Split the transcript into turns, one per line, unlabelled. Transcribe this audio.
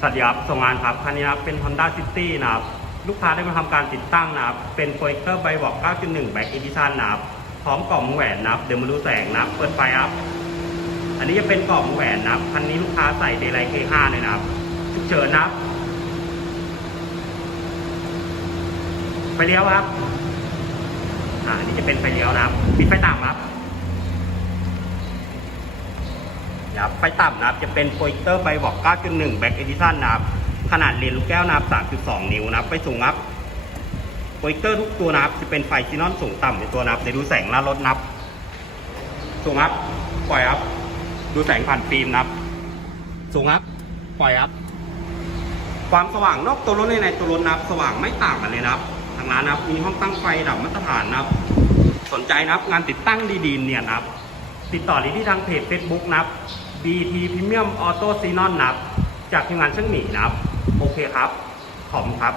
สวัสดีครับส่งงานครับ คันนี้นะครับเป็น Honda City นะครับ ลูกค้าได้มาทำการติดตั้งนะครับ เป็นโปรเจคเตอร์ไบวอก9.1 Back Edition นะครับ พร้อมกล่องแหวนนะครับ เดี๋ยวมาดูแสงนะครับ เปิดไฟครับ อันนี้จะเป็นกล่องแหวนนะครับ คันนี้ลูกค้าใส่ Daylight K5 เลยนะครับฉุกเฉินนะครับ ไฟเลี้ยวครับ อ่านนี้จะเป็นไฟเลี้ยวนะครับ ปิดไฟต่ำครับ นะครับไฟต่ำนะครับจะเป็นโปรเจคเตอร์ไบอก 9.1 Back Edition นะครับขนาดเลนส์ลูกแก้วนะครับ3.2 นิ้วนะครับไปสูงครับโปรเจคเตอร์ทุกตัวนะครับจะเป็นไฟซีนอนสูงต่ำในตัวนะครับเดี๋ยวดูแสงหน้ารถนับ สูงครับปล่อยครับ ดูแสงผ่านฟิล์มนะครับ สูงครับปล่อยครับ ความสว่างนอกตัวรถในในตัวรถนับ สว่างไม่ต่างกันเลยนะครับทางร้านนะครับมีห้องตั้งไฟดับมาตรฐานนะครับ สนใจนะครับงานติดตั้งดีๆเนี่ยนะครับ ติดต่อได้ที่ทางเพจ Facebook นะครับ BT Premium Auto Xenon นะครับ จากทีมงานช่างหมีนะครับ โอเคครับ ขอบคุณครับ